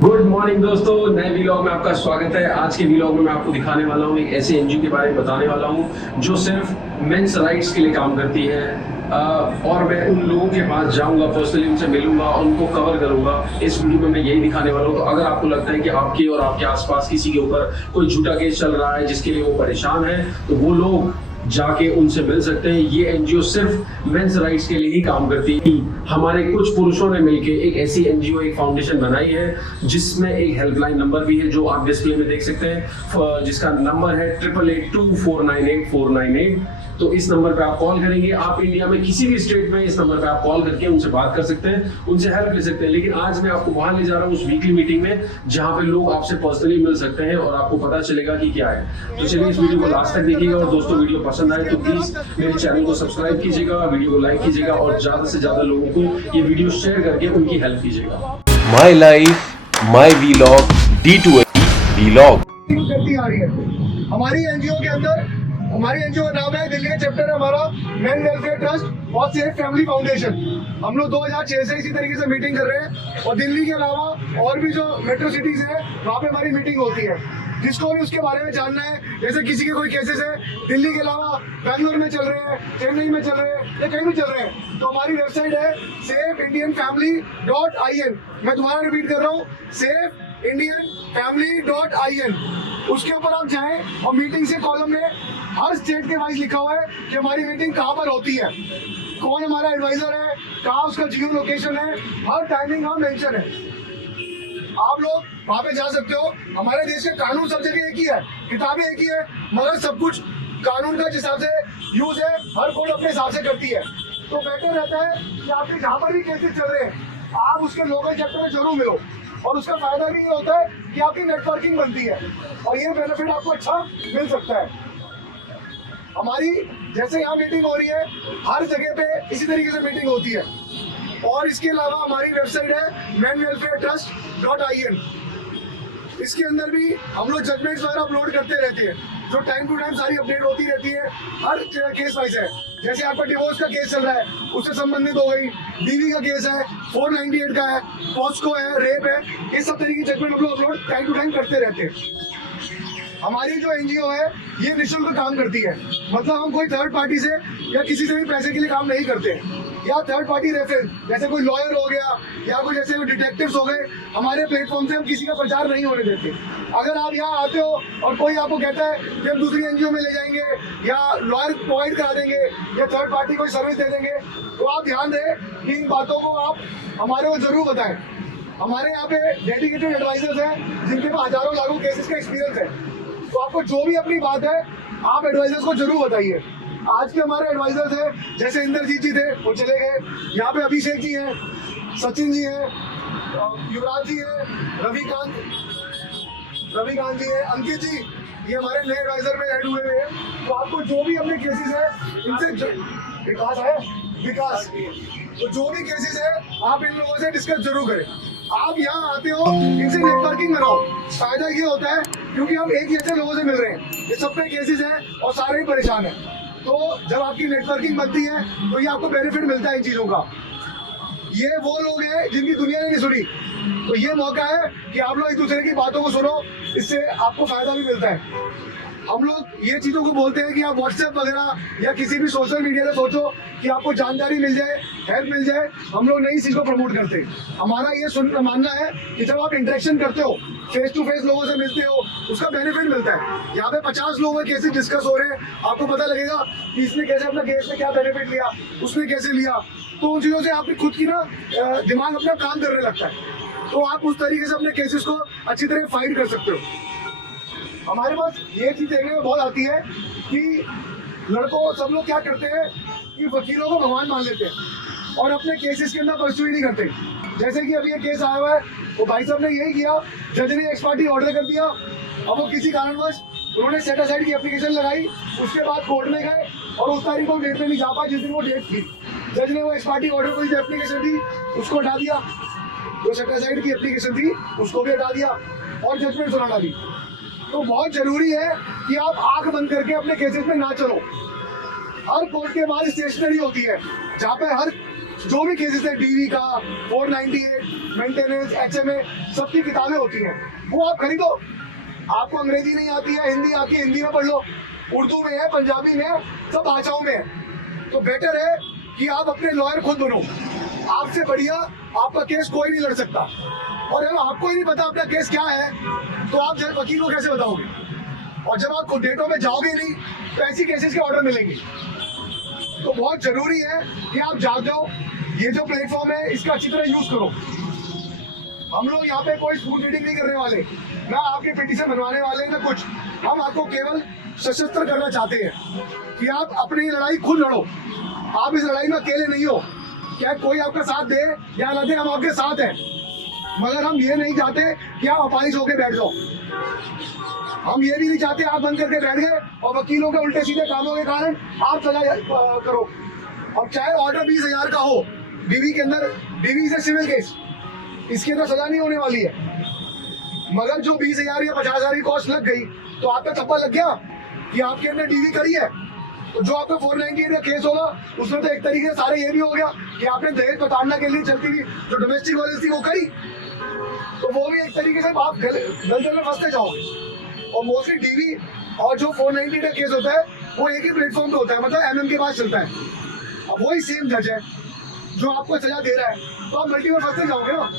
Good morning दोस्तों, नए vlog में आपका स्वागत है। आज के वीलॉग में मैं आपको दिखाने वाला हूँ, एक ऐसे एनजीओ के बारे में बताने वाला हूँ जो सिर्फ मेंस राइट्स के लिए काम करती है। और मैं उन लोगों के पास जाऊंगा, पर्सनली उनसे मिलूंगा, उनको कवर करूंगा। इस वीडियो में मैं यही दिखाने वाला हूँ। तो अगर आपको लगता है कि आपके और आपके आसपास किसी के ऊपर कोई झूठा केस चल रहा है जिसके लिए वो परेशान है, तो वो लोग जाके उनसे मिल सकते हैं। ये एनजीओ सिर्फ मेंस राइट्स के लिए ही काम करती है। हमारे कुछ पुरुषों ने मिलके एक ऐसी एनजीओ, एक फाउंडेशन बनाई है जिसमें एक हेल्पलाइन नंबर भी है जो आप डिस्प्ले में देख सकते हैं, जिसका नंबर है 8882498498। तो इस नंबर पे आप कॉल करेंगे। आप इंडिया में किसी भी स्टेट में इस नंबर पे आप कॉल करके उनसे बात कर सकते हैं, उनसे हेल्प ले सकते हैं। लेकिन आज मैं आपको वहां ले जा रहा हूँ, उस वीकली मीटिंग में, जहां पे लोग आपसे पर्सनली मिल सकते हैं और आपको पता चलेगा कि क्या है। तो चलिए इस वीडियो को लास्ट तक देखिएगा। और दोस्तों, वीडियो पसंद आए तो प्लीज मेरे चैनल को सब्सक्राइब कीजिएगा, वीडियो को लाइक कीजिएगा और ज्यादा से ज्यादा लोगों को ये वीडियो शेयर करके उनकी हेल्प कीजिएगा। My life my vlog D2A vlog करती आ रही है। हमारी एनजीओ के अंदर, हमारी एनजीओ का नाम है, दिल्ली का चैप्टर है हमारा मेन वेलफेयर ट्रस्ट और सेफ फैमिली फाउंडेशन। हम लोग 2006 से इसी तरीके से मीटिंग कर रहे हैं और दिल्ली के अलावा और भी जो मेट्रो सिटीज है वहाँ पे हमारी मीटिंग होती है। जिसको भी उसके बारे में जानना है, जैसे किसी के कोई केसेस है दिल्ली के अलावा बैंगलोर में चल रहे हैं, चेन्नई में चल रहे हैं या कहीं भी चल रहे हैं, तो हमारी वेबसाइट है safeindianfamily.in। मैं दोबारा रिपीट कर रहा हूँ, safeindianfamily.in। उसके ऊपर आप जाएं और मीटिंग से कॉलम में हर स्टेट के वाइज लिखा हुआ है कि हमारी मीटिंग कहाँ पर होती है, कौन हमारा एडवाइजर है, कहाँ उसका जियो लोकेशन है, हर टाइमिंग वहाँ मेंशन है। आप लोग वहाँ पे जा सकते हो। हमारे देश के कानून सब जगह एक ही है, किताबें एक ही है, मगर सब कुछ कानून का जिस हिसाब से यूज है, हर कोर्ट अपने हिसाब से करती है। तो बेटर रहता है कि आपके जहाँ पर भी केसेस चल रहे हैं, आप उसके लोकल चैप्टर में जरूर मिलो। और उसका फायदा भी ये होता है कि आपकी नेटवर्किंग बनती है और ये बेनिफिट आपको अच्छा मिल सकता है। हमारी जैसे यहाँ मीटिंग हो रही है, हर जगह पे इसी तरीके से मीटिंग होती है। और इसके अलावा हमारी वेबसाइट है menwelfaretrust.in। इसके अंदर भी हम लोग जजमेंट्स वगैरह अपलोड करते रहते हैं, जो टाइम टू टाइम सारी अपडेट होती रहती है। हर केस वाइज है, जैसे आपका डिवोर्स का केस चल रहा है उससे संबंधित हो गई, बीवी का केस है, 498 का है, पॉस्को है, रेप है, ये सब तरीके की जजमेंट हम लोग अपलोड टाइम टू टाइम करते रहते हैं। हमारी जो एनजीओ है ये निःशुल्क काम करती है, मतलब हम कोई थर्ड पार्टी से या किसी से भी पैसे के लिए काम नहीं करते हैं, या थर्ड पार्टी रेफरेंस, जैसे कोई लॉयर हो गया या कोई जैसे कोई डिटेक्टिव्स हो गए, हमारे प्लेटफॉर्म से हम किसी का प्रचार नहीं होने देते। अगर आप यहाँ आते हो और कोई आपको कहता है कि हम दूसरी एनजीओ में ले जाएंगे या लॉयर प्रोवाइड करा देंगे या थर्ड पार्टी कोई सर्विस दे देंगे, तो आप ध्यान दें कि इन बातों को आप हमारे को जरूर बताएं। हमारे यहाँ पे डेडिकेटेड एडवाइजर्स हैं जिनके पास हजारों लाखों केसेस का एक्सपीरियंस है। तो आपको जो भी अपनी बात है आप एडवाइजर्स को जरूर बताइए। आज के हमारे एडवाइजर्स हैं, जैसे इंद्रजीत जी थे, वो चले गए। यहाँ पे अभिषेक जी हैं, सचिन जी हैं, युवराज जी हैं, रविकांत जी हैं, अंकित जी, ये हमारे नए एडवाइजर में ऐड हुए हैं। तो आपको जो भी अपने केसेस है इनसे विकास, तो जो भी केसेस है आप इन लोगों से डिस्कस जरूर करें। आप यहाँ आते हो, इनसे नेटवर्किंग बनाओ। फायदा ये होता है क्योंकि हम एक जैसे लोगों से मिल रहे हैं, ये सब पे केसेस है और सारे ही परेशान है। तो जब आपकी नेटवर्किंग बनती है तो ये आपको बेनिफिट मिलता है इन चीजों का। ये वो लोग हैं जिनकी दुनिया ने नहीं सुनी, तो ये मौका है कि आप लोग एक दूसरे की बातों को सुनो, इससे आपको फायदा भी मिलता है। हम लोग ये चीजों को बोलते हैं कि आप व्हाट्सएप वगैरह या किसी भी सोशल मीडिया से सोचो कि आपको जानकारी मिल जाए, हेल्प मिल जाए। हम लोग नई चीज को प्रमोट करते हैं। हमारा ये मानना है कि जब आप इंटरेक्शन करते हो, फेस टू फेस लोगों से मिलते हो, उसका बेनिफिट मिलता है। यहाँ पे 50 लोगों के केसेस डिस्कस हो रहे हैं, आपको पता लगेगा कि इसने कैसे अपना केस में क्या बेनिफिट लिया, उसने कैसे लिया। तो उन चीजों से आपकी खुद की दिमाग अपना काम करने लगता है, तो आप उस तरीके से अपने केसेस को अच्छी तरह फाइट कर सकते हो। हमारे पास ये चीज देखने में बहुत आती है कि लड़कों सब लोग क्या करते हैं कि वकीलों को भगवान मान लेते हैं और अपने केसेस के अंदर परस्यू ही नहीं करते। जैसे कि अभी ये केस आया हुआ है, वो भाई साहब ने यही किया, जज ने एक्स पार्टी ऑर्डर कर दिया। अब वो किसी कारणवश उन्होंने सेट असाइड की एप्लीकेशन लगाई, उसके बाद कोर्ट में गए और उस तारीख को डेट पे नहीं जा पाए जिस दिन वो डेट थी। जज ने वो एक्स पार्टी ऑर्डर को जो एप्लीकेशन थी उसको हटा दिया, जो सेट असाइड की एप्लीकेशन थी उसको भी हटा दिया और जजमेंट सुना डाली। तो बहुत जरूरी है कि आप आंख बंद करके अपने केसेस में ना चलो। हर कोर्ट के बाद स्टेशनरी होती है जहाँ पे हर जो भी केसेस है डीवी का 498 मेंटेनेंस HMA सबकी किताबें होती हैं, वो आप खरीदो। आपको अंग्रेजी नहीं आती है, हिंदी आती है, हिंदी में पढ़ लो, उर्दू में है, पंजाबी में है, सब भाषाओं में है। तो बेटर है कि आप अपने लॉयर खुद बनो। आपसे बढ़िया आपका केस कोई नहीं लड़ सकता। और अगर आपको ही नहीं पता अपना केस क्या है तो आप वकील को कैसे बताओगे? और जब आप डेटों में जाओगे नहीं तो ऐसी केसेस के ऑर्डर मिलेंगे। तो बहुत जरूरी है कि आप जाग जाओ। ये जो प्लेटफॉर्म है इसका अच्छी तरह यूज करो। हम लोग यहाँ पे कोई स्पून रीडिंग नहीं करने वाले, ना आपके पिटीशन बनवाने वाले, ना कुछ। हम आपको केवल सशस्त्र करना चाहते हैं कि आप अपनी लड़ाई खुद लड़ो। आप इस लड़ाई में अकेले नहीं हो। क्या कोई आपका साथ दे या ना दे, हम आपके साथ हैं। मगर हम ये नहीं चाहते कि आप अपाहिज होके बैठ जाओ। हम ये भी नहीं चाहते आप बंद करके बैठ गए और वकीलों के उल्टे सीधे कामों के कारण आप सजा करो। और चाहे ऑर्डर 20,000 का हो, डीवी के अंदर, डीवी से सिविल केस, इसके अंदर सजा नहीं होने वाली है। मगर जो 20,000 या 50,000 की कॉस्ट लग गई तो आपका थप्पा लग गया कि आपके अंदर डीवी करी है। तो जो आपका 498 का केस होगा उसमें तो एक तरीके से सारे ये भी हो गया कि आपने दहेज प्रताड़ना के लिए चलती हुई जो डोमेस्टिक वायलेंस थी वो करी, तो वो भी एक तरीके से आप गलत में फंसते जाओगे। और मोस्टली डीवी और जो 498 का केस होता है वो एक ही प्लेटफॉर्म पे होता है, मतलब MM के पास चलता है। अब वही सेम जज है जो आपको सजा दे रहा है, तो आप मल्टी में फंसते जाओगे ना।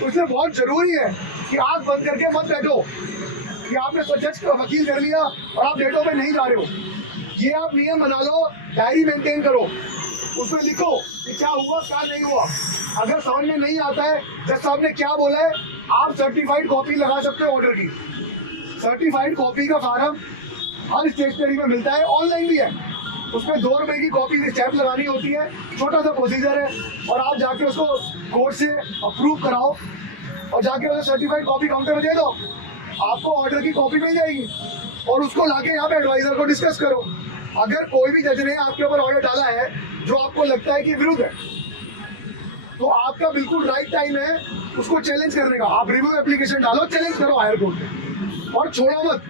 तो इसलिए बहुत जरूरी है कि आंख बंद करके मत बैठो कि आपने जज का वकील कर लिया और आप डेटों पे नहीं जा रहे हो। ये आप नियम बना लो, डायरी मेंटेन करो, उसमें लिखो कि क्या हुआ क्या नहीं हुआ। अगर समझ में नहीं आता है जज साहब ने क्या बोला है, आप सर्टिफाइड कॉपी लगा सकते हो ऑर्डर की। सर्टिफाइड कॉपी का फार्म हर स्टेशनरी में मिलता है, ऑनलाइन भी है। उसमें 2 रुपए की कॉपी स्टैंप लगानी होती है, छोटा सा प्रोसीजर है। और आप जाके उसको कोर्ट से अप्रूव कराओ और जाके उसे सर्टिफाइड कॉपी काउंटर में दे दो, आपको ऑर्डर की कॉपी मिल जाएगी। और उसको लाके यहाँ पे एडवाइजर को डिस्कस करो। अगर कोई भी जज ने आपके ऊपर ऑर्डर डाला है जो आपको लगता है कि विरुद्ध है, तो आपका बिल्कुल राइट टाइम है उसको चैलेंज करने का। आप रिव्यू एप्लीकेशन डालो, चैलेंज करो हायर कोर्ट में, और छोड़ो मत।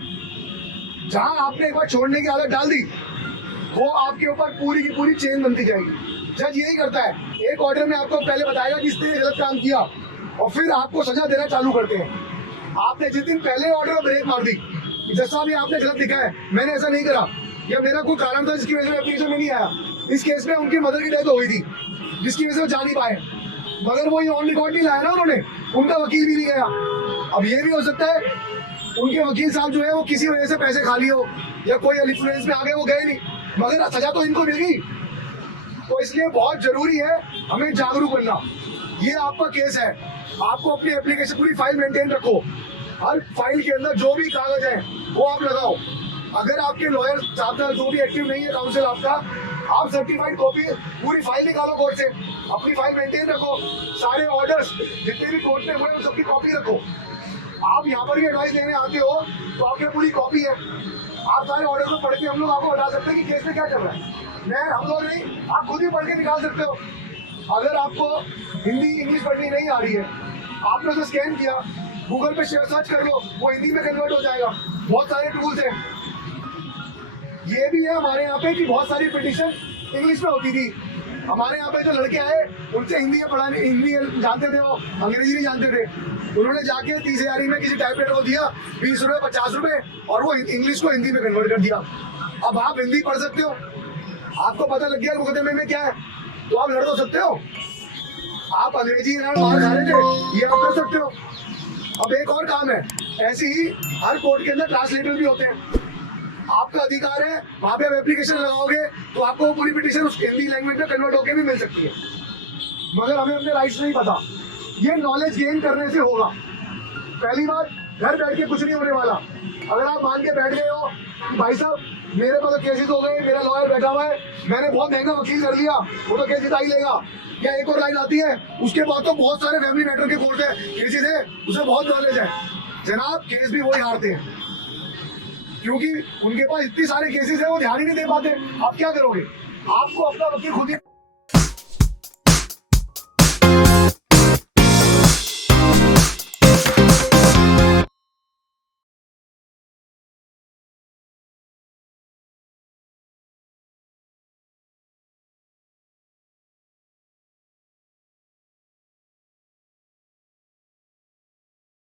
जहां आपने एक बार छोड़ने की आदत डाल दी वो आपके ऊपर पूरी की पूरी चेन बनती जाएगी। जज यही करता है, एक ऑर्डर में आपको पहले बताएगा कि इसने गलत काम किया और फिर आपको सजा देना चालू करते हैं। आपने जिस दिन पहले ऑर्डर में ब्रेक मार दी, जज साहब ये आपने गलत लिखा है, मैंने ऐसा नहीं करा, या मेरा कोई कारण था जिसकी वजह से एप्लीकेशन में नहीं आया। इस केस में उनकी मदर की डेथ हो गई थी जिसकी वजह से वो जा नहीं पाए, मगर वो ये ऑन रिकॉर्ड नहीं लाया ना उन्होंने, उनका वकील भी नहीं गया। अब ये भी हो सकता है उनके वकील साहब जो है वो किसी वजह से पैसे खा लिए हो या कोई इन्फ्लुएंस में आ गए, वो गए नहीं, मगर सजा तो इनको मिल गई। तो इसलिए बहुत जरूरी है हमें जागरूक बनना। ये आपका केस है, आपको अपनी एप्लीकेशन पूरी फाइल मेंटेन रखो। हर फाइल के अंदर जो भी कागज है वो आप लगाओ। अगर आपके लॉयर साहब जो भी एक्टिव नहीं है काउंसिल आपका, आप सर्टिफाइड कॉपी पूरी फाइल निकालो कोर्ट से, अपनी फाइल मेंटेन रखो। सारे ऑर्डर्स जितने भी कोर्ट में हुए उन सबकी कॉपी रखो। आप यहाँ पर भी एडवाइस लेने आते हो तो आपके पूरी कॉपी है, आप सारे ऑर्डर को पढ़ के हम लोग आपको बता सकते हैं कि केस में क्या चल रहा है। हम लोग नहीं, आप खुद ही पढ़ के निकाल सकते हो। अगर आपको हिंदी इंग्लिश पढ़नी नहीं आ रही है, आपने उसे स्कैन किया, गूगल पे सर्च कर लो, वो हिंदी में कन्वर्ट हो जाएगा। बहुत सारे टूल्स हैं। ये भी है हमारे यहाँ पे कि बहुत सारी पिटीशन इंग्लिश में होती थी। हमारे यहाँ पे जो लड़के आए उनसे हिंदी पढ़ाने, हिंदी जानते थे, वो अंग्रेजी नहीं जानते थे। उन्होंने जाके 30,000 में किसी टाइपराइटर को दिया 20 रुपए 50 रुपए, और वो इंग्लिश को हिंदी में कन्वर्ट कर दिया। अब आप हिंदी पढ़ सकते हो, आपको पता लग गया मुकदमे में क्या है, तो आप लड़ तो सकते हो। आप अंग्रेजी मार खा रहे थे, ये आप कर सकते हो। अब एक और काम है, ऐसे ही हर कोर्ट के अंदर ट्रांसलेटर भी होते हैं। आपका अधिकार है, वहां पे आप एप्लीकेशन लगाओगे तो आपको पूरी पिटीशन उस हिंदी लैंग्वेज में कन्वर्ट होकर भी मिल सकती है। मगर हमें अपने राइट्स नहीं पता। ये नॉलेज गेन करने से होगा। पहली बात, घर बैठ के कुछ नहीं होने वाला। अगर आप मान के बैठ गए हो भाई साहब मेरे को तो केसेस हो गए, मेरा लॉयर बैठा हुआ है, मैंने बहुत महंगा वकील कर लिया, वो तो केस जिता ही लेगा, या एक और लाइन आती है उसके बाद तो बहुत सारे फैमिली मैटर के कोर्ट है, केसेस है, उसे बहुत नॉलेज है। जनाब केस भी वही हारते हैं क्योंकि उनके पास इतनी सारे केसेस है, वो ध्यान ही नहीं दे पाते। आप क्या करोगे? आपको अपना वकील खुद ही